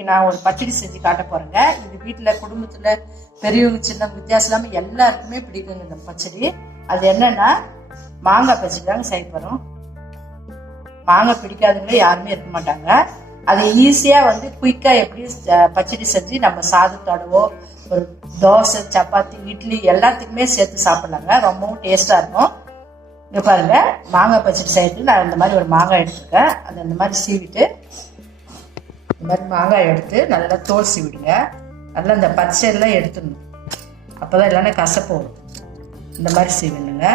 நான் ஒரு பச்சடி செஞ்சு காட்ட போறேங்க. இது வீட்டுல குடும்பத்துல பெரியவங்க சின்ன வித்தியாசம் இல்லாம எல்லாருக்குமே பிடிக்குங்க இந்த பச்சடி. அது என்னன்னா மாங்காய் பச்சடி தாங்க செய்ய போறோம். மாங்காய் பிடிக்காதவங்க யாருமே இருக்க மாட்டாங்க. அது ஈஸியா குயிக்கா எப்படி பச்சடி செஞ்சு நம்ம சாதத்தோடவோ ஒரு தோசை சப்பாத்தி இட்லி எல்லாத்துக்குமே சேர்த்து சாப்பிடலாங்க. ரொம்பவும் டேஸ்டா இருக்கும். இங்க பாருங்க, மாங்காய் பச்சடி செய்யறதுக்கு நான் இந்த மாதிரி ஒரு மாங்காய் எடுத்துருக்கேன். அதை இந்த மாதிரி சீவிட்டு இந்த மாதிரி மாங்காய் எடுத்து நல்லா தோல் சீவிடுங்க. நல்லா இந்த பச்சையெல்லாம் எடுத்துடணும், அப்போதான் இல்லைன்னா கசப்பு வரும். இந்த மாதிரி சீவிடுங்க.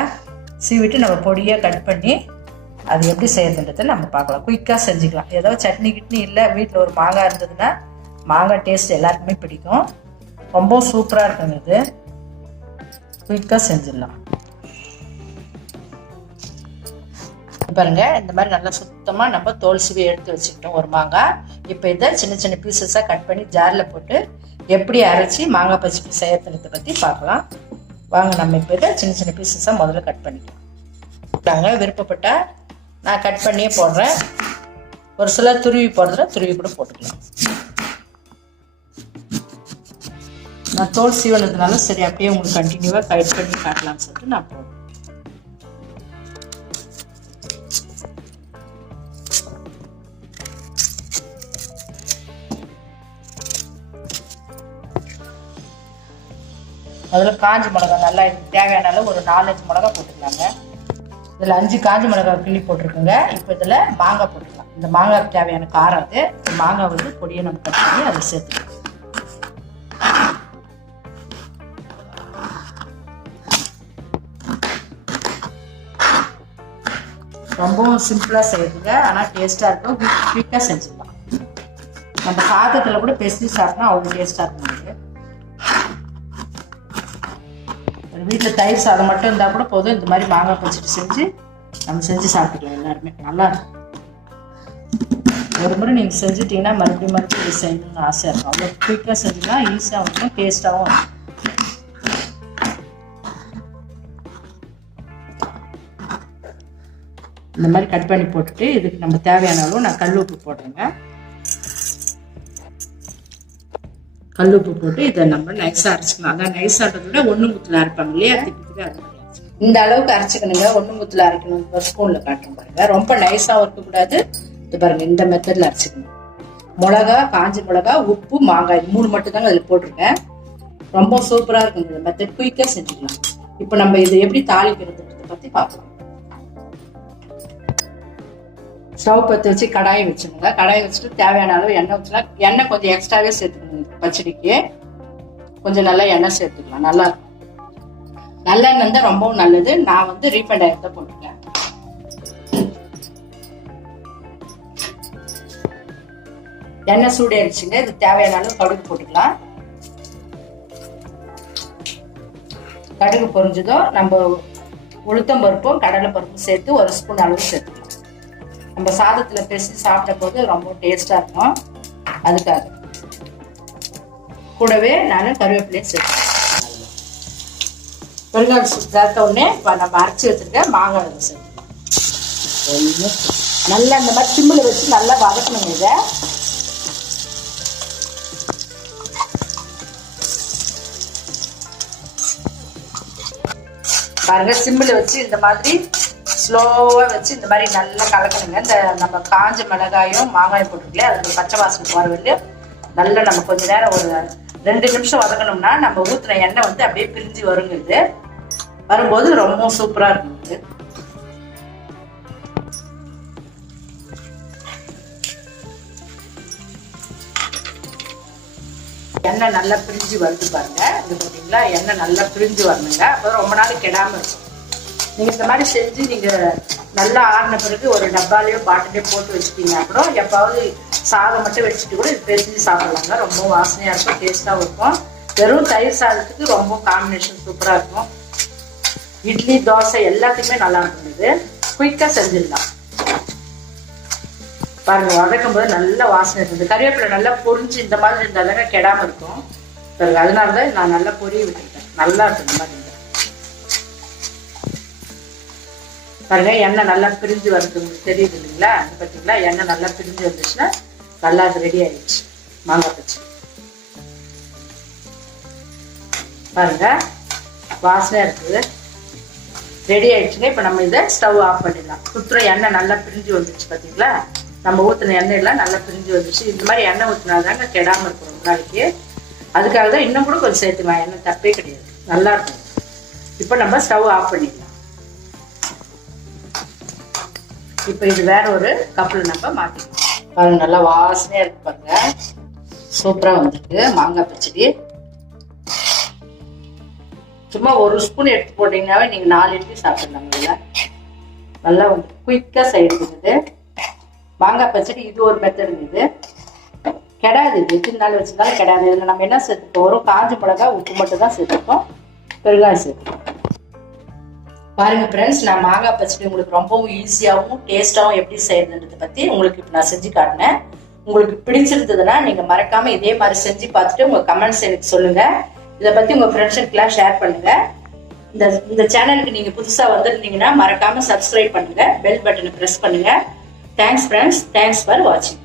சீவிட்டு நம்ம பொடியாக கட் பண்ணி அது எப்படி செய்யறதுன்றதை நம்ம பார்க்கலாம். குயிக்காக செஞ்சுக்கலாம். ஏதோ சட்னி கிட்னி இல்லை, வீட்டில் ஒரு மாங்காய் இருந்ததுன்னா மாங்காய் டேஸ்ட் எல்லாருக்குமே பிடிக்கும். ரொம்ப சூப்பராக இருக்குங்க. இது குயிக்காக செஞ்சிடலாம். பாருங்க, இந்த மாதிரி நல்லா சுத்தமாக நம்ம தோல் சீவி எடுத்து வச்சுக்கிட்டோம் ஒரு மாங்காய். இப்போ இதை சின்ன சின்ன பீசஸாக கட் பண்ணி ஜாரில் போட்டு எப்படி அரைச்சி மாங்காய் பச்சடி செய்யறதுன்றதை பற்றி பார்க்கலாம் வாங்க. நம்ம இப்போ இதை சின்ன சின்ன பீசஸாக முதல்ல கட் பண்ணிக்கலாம். நாங்கள் விருப்பப்பட்ட நான் கட் பண்ணியே போடுறேன். ஒரு சிலர் துருவி போடுறதுல துருவி கூட போட்டுக்கலாம். நான் தோல் சீவனதுனால சரி அப்படியே உங்களுக்கு கண்டினியூவாக கட் பண்ணி காட்டலாம்னு சொல்லிட்டு நான் போடுறேன். அதில் காஞ்சி மிளகா நல்லா தேவையான அளவு ஒரு 4-5 மிளகா போட்டுக்கலாங்க. இதில் 5 காஞ்சி மிளகா கிள்ளி போட்டிருக்குங்க. இப்போ இதில் மாங்காய் போட்டுக்கலாம். இந்த மாங்காய்க்கு தேவையான காரம் அது. மாங்காய் பொடியை நம்ம கட் பண்ணி அதை சேர்த்துக்கலாம். ரொம்பவும் சிம்பிளாக செய்யுதுங்க, ஆனால் டேஸ்ட்டாக இருக்கும். குயிக்காக செஞ்சுக்கலாம். நம்ம சாதத்தில் கூட பெசரி சாப்பிட்டா அவ்வளோ டேஸ்ட்டாக இருக்கும். வீட்டில் தயிர் சாதம் மட்டும் இருந்தால் கூட போதும். இந்த மாதிரி மாங்காய் பச்சடி செஞ்சு நம்ம செஞ்சு சாப்பிட்டுக்கலாம். எல்லாருமே நல்லா இருக்கும். ஒரு முறை நீங்கள் செஞ்சுட்டிங்கன்னா மறுபடியும் இது செய்யணும்னு ஆசையாக இருக்கும். அவ்வளோ குயிக்காக செஞ்சுக்கலாம், ஈஸியாக இருக்கும், டேஸ்ட்டாகவும் இருக்கும். இந்த மாதிரி கட் பண்ணி போட்டுட்டு இதுக்கு நம்ம தேவையான அளவு நான் கல் உப்பு போடுறேங்க. கல் உப்பு போட்டு இதை நம்ம நைஸாக அரைச்சிக்கலாம். அதான் நைஸாகிறத விட 1 முத்தில் அரைப்பாங்க இல்லையா, திட்டு அது மாதிரி இந்த அளவுக்கு அரைச்சிக்கணுங்க. 1 முத்தில் அரைக்கணும். ஒரு ஸ்பூனில் காட்டும் பாருங்க. ரொம்ப நைஸாகவும் இருக்கக்கூடாது. இது பாருங்க, இந்த மெத்தடில் அரைச்சிக்கணும். மிளகா, காஞ்சி மிளகா, உப்பு, மாங்காய் 3 மட்டும் தாங்க அதில் போட்டிருக்கேன். ரொம்ப சூப்பராக இருக்கும் இந்த மெத்தட். குயிக்காக செஞ்சுக்கலாம். இப்போ நம்ம இதை எப்படி தாளிக்கிறதுன்றதை பற்றி பார்க்கலாம். ஸ்டவ் பற்றி வச்சு கடாயை வச்சுக்கோங்க. கடாயை வச்சுட்டு தேவையான அளவு எண்ணெய் ஊற்றலாம். எண்ணெய் கொஞ்சம் எக்ஸ்ட்ராவே சேர்த்துக்கணும். பச்சடிக்கு கொஞ்சம் நல்லா எண்ணெய் சேர்த்துக்கலாம். நல்லா இருக்கும். நல்லெண்ணெய் இருந்தால் ரொம்பவும் நல்லது. நான் ரீஃபைண்ட் ஆயில் தான் போட்டுருக்கேன். எண்ணெய் சூடாயிருச்சுங்க. இது தேவையான அளவு கடுகு போட்டுக்கலாம். கடுகு பொரிஞ்சதும் நம்ம உளுத்தம் பருப்பும் கடலை பருப்பும் சேர்த்து 1 ஸ்பூன் அளவு சேர்த்துக்கலாம். நம்ம சாதத்துல பெசரி சாப்பிட்ட போது ரொம்ப டேஸ்டா இருக்கும். அதுக்காக கூடவே நான் கருவேப்பிலையும் சேர்த்துக்கிறேன். பெருங்காயம் சேர்த்த உடனே நம்ம அரைச்சி வச்சிருக்க மாங்காய் சேர்த்துக்கலாம். நல்லா இந்த மாதிரி சிம்மில் வச்சு நல்லா வதக்கணுங்க. இதை பாருங்க, சிம்மில் வச்சு இந்த மாதிரி ஸ்லோவா வச்சு இந்த மாதிரி நல்லா கலக்கணுங்க. இந்த நம்ம காஞ்ச மிளகாயும் மாங்காயும் போட்டுருக்கலையே, அதுக்கு பச்சை வாசனை போற வரையும் நல்லா நம்ம கொஞ்ச நேரம் ஒரு 2 நிமிஷம் வதக்கணும்னா நம்ம ஊத்துன எண்ணெய் அப்படியே பிரிஞ்சு வருங்க. இது வரும்போது ரொம்ப சூப்பரா இருக்கும். எண்ணெய் நல்லா பிரிஞ்சு வருது பாருங்க. இது பார்த்தீங்களா, எண்ணெய் நல்லா பிரிஞ்சு வரணுங்க. அப்போ ரொம்ப நாள் கெடாம இருக்கும். நீங்க இந்த மாதிரி செஞ்சு நீங்க நல்லா ஆறின பிறகு ஒரு டப்பாலையோ பாட்டிலையோ போட்டு வச்சுட்டீங்க. அப்புறம் எப்பாவது சாதம் மட்டும் வச்சுட்டு கூட இது பேசி சாப்பிடலாங்க. ரொம்ப வாசனையா இருக்கும், டேஸ்டாகவும் இருக்கும். வெறும் தயிர் சாதத்துக்கு ரொம்ப காம்பினேஷன் சூப்பரா இருக்கும். இட்லி, தோசை எல்லாத்துக்குமே நல்லா இருக்கும். இது குயிக்கா செஞ்சிடலாம். பாருங்க, வதக்கும் போது நல்ல வாசனை இருக்குது. கருவேப்பிலை நல்லா பொரிஞ்சு இந்த மாதிரி இருந்தாதாங்க கெடாம இருக்கும். அதனாலதான் நான் நல்லா பொரிய விட்டுருக்கேன். நல்லா இருக்கும் இந்த மாதிரி. பாருங்க, எண்ணெய் நல்லா பிரிஞ்சு வருது. உங்களுக்கு தெரியுது இல்லைங்களா? பார்த்தீங்களா, எண்ணெய் நல்லா பிரிஞ்சு வந்துச்சுன்னா நல்லா அது ரெடி ஆயிடுச்சு. மாங்காய் பச்சடி பாருங்க, வாசனையா இருக்குது. ரெடி ஆயிடுச்சுங்க. இப்போ நம்ம இதை ஸ்டவ் ஆஃப் பண்ணிடலாம். குத்துற எண்ணெய் நல்லா பிரிஞ்சு வந்துருச்சு பார்த்தீங்களா? நம்ம ஊற்றின எண்ணெய் எல்லாம் நல்லா பிரிஞ்சு வந்துருச்சு. இந்த மாதிரி எண்ணெய் ஊற்றினாதாங்க கெடாமல் இருக்கும் ரொம்ப நாளைக்கு. அதுக்காக தான் இன்னும் கூட கொஞ்சம் சேர்த்துக்கலாம். எண்ணெய் தப்பே கிடையாது, நல்லா இருக்கும். இப்போ நம்ம ஸ்டவ் ஆஃப் பண்ணிடலாம். இப்போ இது வேற ஒரு கப்பில் நம்ம மாற்றிக்கலாம். பாருங்க, நல்லா வாசனையா இருக்கு பாருங்க. சூப்பரா வந்துருக்கு மாங்காய் பச்சடி. சும்மா ஒரு ஸ்பூன் எடுத்து போட்டீங்கன்னாவே நீங்க 4 இட்லி சாப்பிடலாங்க. நல்லா வந்து குயிக்கா செய்யறது மாங்காய் பச்சடி. இது ஒரு மெத்தடுங்க. இது கெடாது, இது எத்தனை நாள் வச்சிருந்தாலும் கெடாது. இதுல நம்ம என்ன சேர்த்துப்போம், வரும் காஞ்ச மிளகாய், உப்பு மட்டும் தான் சேர்த்துப்போம், பெருங்காயம் சேர்த்துப்போம். பாருங்க ஃப்ரெண்ட்ஸ், நான் மாங்காய் பச்சடி உங்களுக்கு ரொம்பவும் ஈஸியாகவும் டேஸ்டாகவும் எப்படி செய்யறதுன்றதை பத்தி உங்களுக்கு இப்போ நான் செஞ்சு காட்டினேன். உங்களுக்கு பிடிச்சிருந்ததுன்னா நீங்க மறக்காம இதே மாதிரி செஞ்சு பார்த்துட்டு உங்க கமெண்ட்ஸ் எனக்கு சொல்லுங்க. இதை பத்தி உங்க ஃப்ரெண்ட்ஸுக்கெல்லாம் ஷேர் பண்ணுங்க. இந்த சேனலுக்கு நீங்க புதுசா வந்திருந்தீங்கன்னா மறக்காம சப்ஸ்கிரைப் பண்ணுங்க, பெல் பட்டனை பிரஸ் பண்ணுங்க. தேங்க்ஸ் ஃப்ரெண்ட்ஸ், தேங்க்ஸ் ஃபார் வாட்சிங்.